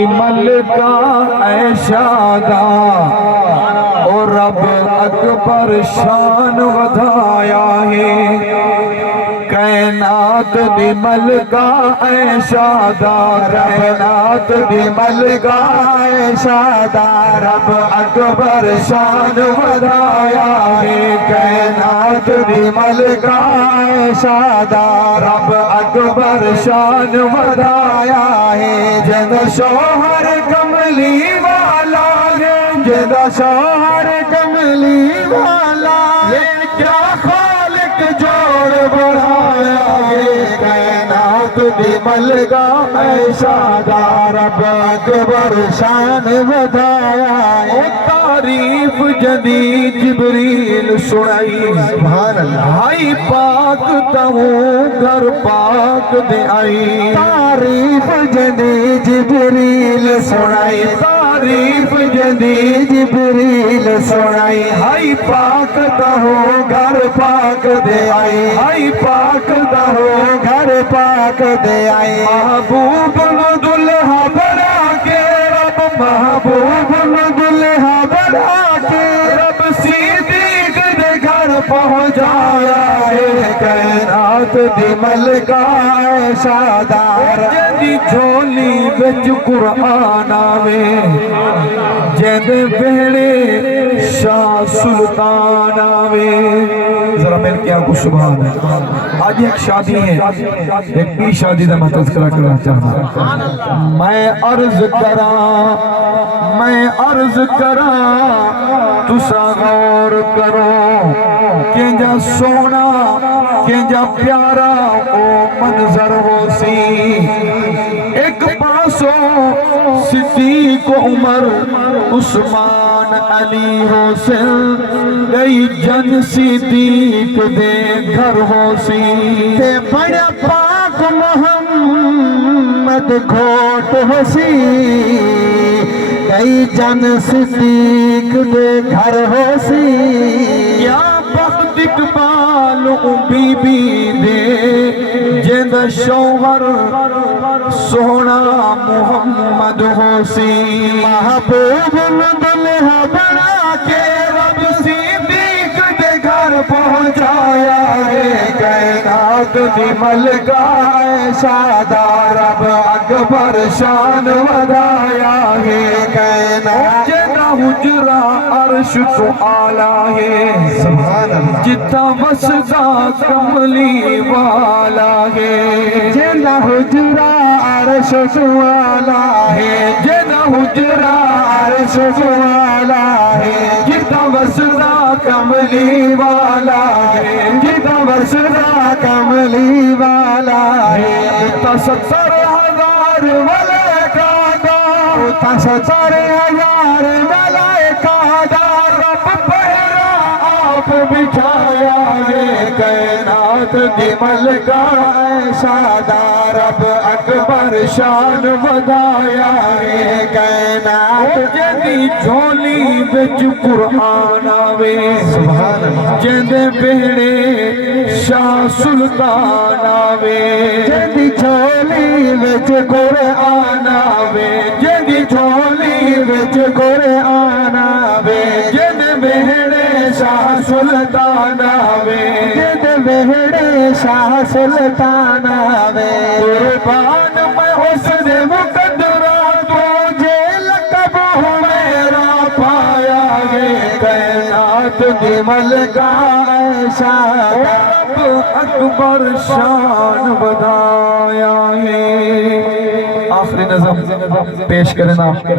मलका ऐशादा और रब अकबर शान वधाया है। कैनात दी मलका ऐशादा, कैनात दी मलका ऐशादा, रब अकबर शान वधाया है। कैनात दी मलका ऐशादा, रब अकबर शान वधाया है। जद शोहर कमली वाला है, जद शोहर कमली वाला है, क्या खालिक जोड़ बढ़ाया है। कैनात दी मलका ऐशादा, रब अकबर शान वधाया है। तारीफ जदी जिब्रील सुनाई, सुभान अल्लाह, हाई पाक तहू घर पाक दे आई। तारीफ जदी जिब्रील सुनाई, तारीफ जदी जिब्रील सुनाई, हाई पाक तहू घर पाक दे आई। हाई पाक तहू घर पाक दे आई। महबूब न दुल्हा बना के रब, महबूब न दुल्हा बना के रब सिद्दीक दे घर पहुंचाया है। कैनात दी मलका ऐशादा, जदी झोली बिच कुरान आवे, जदे बेड़े शाह सुल्तान आवे। जरा मिल के आपको सुभान है। आज एक शादी है, एक भी शादी का मैं तज़किरा करना चाहता। मैं अर्ज करा, मैं अर्ज करा, तुसा गौर करो, केंजा सोना केंजा प्यारा ओ मंजर हो सी। एक पासो सिद्दीक उमर उस्मान अली होसिन, गई जन सिद्दीक दे घर हो सी। ते बड़ा पाक मोहम्मद खोट हो सी, गई जन सिद्दीक दे घर हो सी। या बख्त इकबाल बीबी दे, जिंदा शौहर सोना मुहम्मद हो सी। महबूब दुल्हा बना के रब सिद्दीक दे घर पहुंचाया है। कैनात दी मलका ऐशादा, रब अकबर शान वधाया है। कैनात दा हुजरा अर्श तो आला है, सुभान अल्लाह, जितना मसदा कमली वाला है। जितना हुजरा अर्श तो आला है, जितना हुजरा अर्श तो आला है, जितना मसदा कमली वाला है, जितना मसदा कमली वाला है। 70,000 मलाइका दा, 70,000 मलाइका दा, रब पहरा आप बिछाया है। कैनात दी मलका ऐशादा, रब अकबर शान वधाया है। कैनात जदी झोली बिच कुरान आवे, सुभान अल्लाह, जदे बेड़े शाह सुल्तान आवे। जदी झोली बिच कुरान आवे, जदी झोली बिच कुरान आवे, जदे बेड़े शाह सुल्तान आवे, जदे बेड़े शाह सुल्तान आवे। कुर्बान मैं हुस्न मुकद्दरा, तुझे लक़ब मेरा पाया है। कैनात दी मलका ऐशादा, रब अकबर शान वधाया है। आखिरी नज़म पेश करें ना।